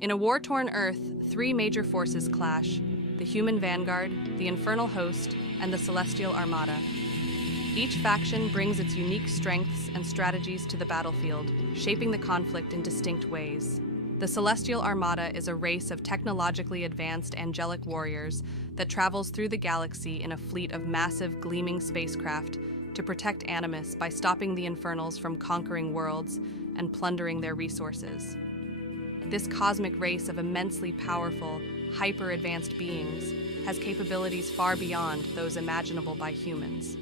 In a war-torn Earth, three major forces clash: the human vanguard, the infernal host, and the celestial armada. Each faction brings its unique strengths and strategies to the battlefield, shaping the conflict in distinct ways. The Celestial Armada is a race of technologically advanced angelic warriors that travels through the galaxy in a fleet of massive, gleaming spacecraft to protect Animus by stopping the Infernals from conquering worlds and plundering their resources. This cosmic race of immensely powerful, hyper-advanced beings has capabilities far beyond those imaginable by humans.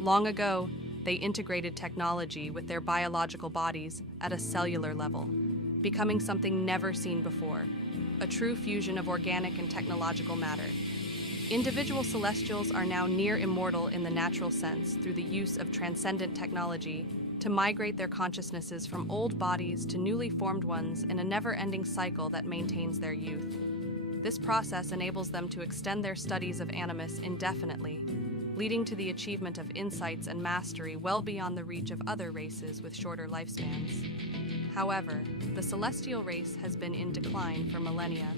Long ago, they integrated technology with their biological bodies at a cellular level, becoming something never seen before, a true fusion of organic and technological matter. Individual Celestials are now near immortal in the natural sense through the use of transcendent technology to migrate their consciousnesses from old bodies to newly formed ones in a never-ending cycle that maintains their youth. This process enables them to extend their studies of Animus indefinitely, leading to the achievement of insights and mastery well beyond the reach of other races with shorter lifespans. However, the celestial race has been in decline for millennia,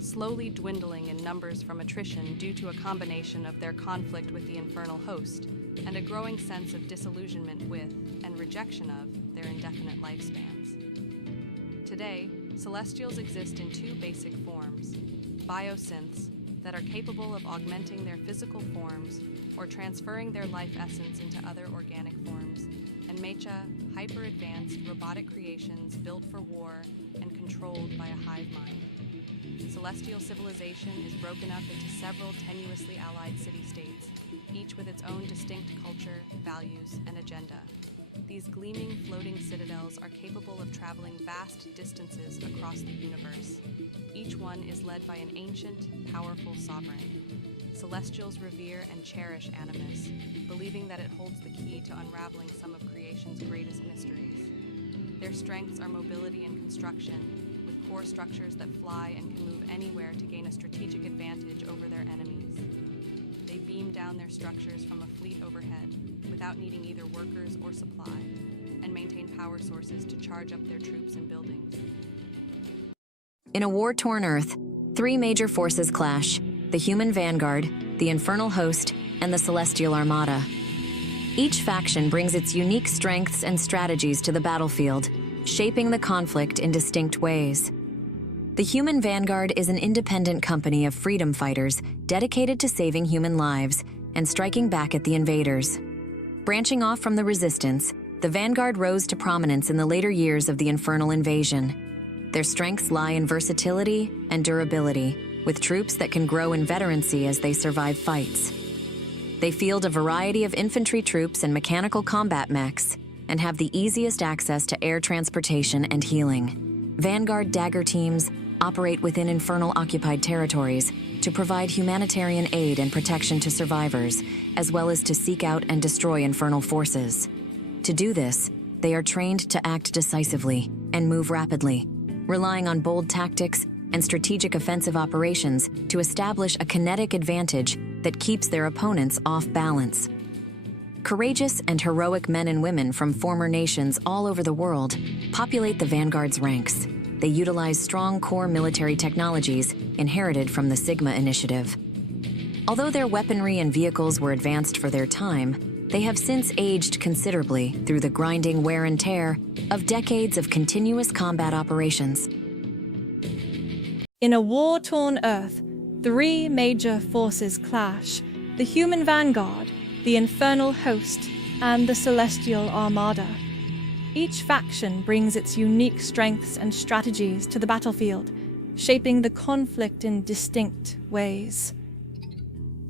slowly dwindling in numbers from attrition due to a combination of their conflict with the infernal host and a growing sense of disillusionment with and rejection of their indefinite lifespans. Today, celestials exist in two basic forms: biosynths, that are capable of augmenting their physical forms or transferring their life essence into other organic forms, and mecha, hyper-advanced robotic creations built for war and controlled by a hive mind. Celestial civilization is broken up into several tenuously allied city-states, each with its own distinct culture, values, and agenda. These gleaming, floating citadels are capable of traveling vast distances across the universe. Each one is led by an ancient, powerful sovereign. Celestials revere and cherish Animus, believing that it holds the key to unraveling some of creation's greatest mysteries. Their strengths are mobility and construction, with core structures that fly and can move anywhere to gain a strategic advantage over their enemies. They beam down their structures from a fleet overhead, without needing either workers or supply, and maintain power sources to charge up their troops and buildings. In a war-torn Earth, three major forces clash: the human vanguard, the infernal host, and the celestial armada. Each faction brings its unique strengths and strategies to the battlefield, shaping the conflict in distinct ways. The human vanguard is an independent company of freedom fighters dedicated to saving human lives and striking back at the invaders. Branching off from the resistance, the vanguard rose to prominence in the later years of the infernal invasion. Their strengths lie in versatility and durability, with troops that can grow in veterancy as they survive fights. They field a variety of infantry troops and mechanical combat mechs, and have the easiest access to air transportation and healing. Vanguard Dagger teams operate within infernal-occupied territories to provide humanitarian aid and protection to survivors, as well as to seek out and destroy infernal forces. To do this, they are trained to act decisively and move rapidly, relying on bold tactics and strategic offensive operations to establish a kinetic advantage that keeps their opponents off balance. Courageous and heroic men and women from former nations all over the world populate the Vanguard's ranks. They utilize strong core military technologies inherited from the Sigma Initiative. Although their weaponry and vehicles were advanced for their time, they have since aged considerably through the grinding wear and tear of decades of continuous combat operations. In a war-torn Earth, three major forces clash: the human vanguard, the infernal host, and the celestial armada. Each faction brings its unique strengths and strategies to the battlefield, shaping the conflict in distinct ways.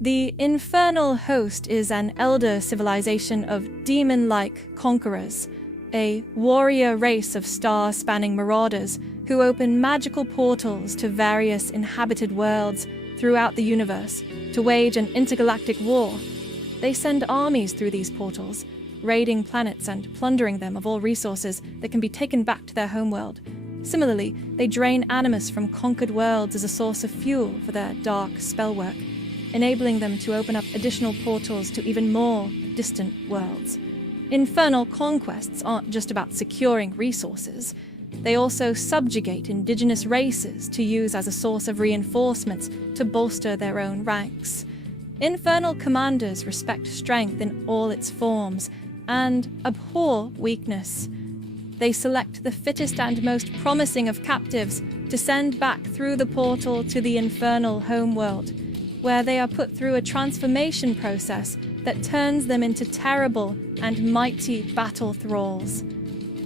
The infernal host is an elder civilization of demon-like conquerors, a warrior race of star-spanning marauders who open magical portals to various inhabited worlds throughout the universe to wage an intergalactic war. They send armies through these portals, raiding planets and plundering them of all resources that can be taken back to their homeworld. Similarly, they drain Animus from conquered worlds as a source of fuel for their dark spellwork, enabling them to open up additional portals to even more distant worlds. Infernal conquests aren't just about securing resources. They also subjugate indigenous races to use as a source of reinforcements to bolster their own ranks. Infernal commanders respect strength in all its forms and abhor weakness. They select the fittest and most promising of captives to send back through the portal to the infernal homeworld, where they are put through a transformation process that turns them into terrible and mighty battle thralls.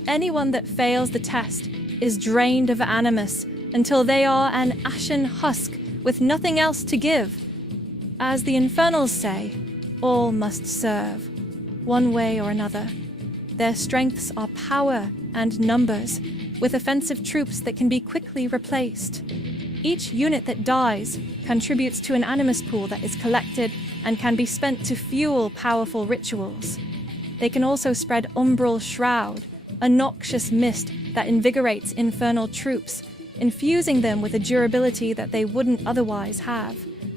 Anyone that fails the test is drained of animus until they are an ashen husk with nothing else to give. As the Infernals say, all must serve, one way or another. Their strengths are power and numbers, with offensive troops that can be quickly replaced. Each unit that dies contributes to an animus pool that is collected and can be spent to fuel powerful rituals. They can also spread Umbral Shroud, a noxious mist that invigorates infernal troops, infusing them with a durability that they wouldn't otherwise have.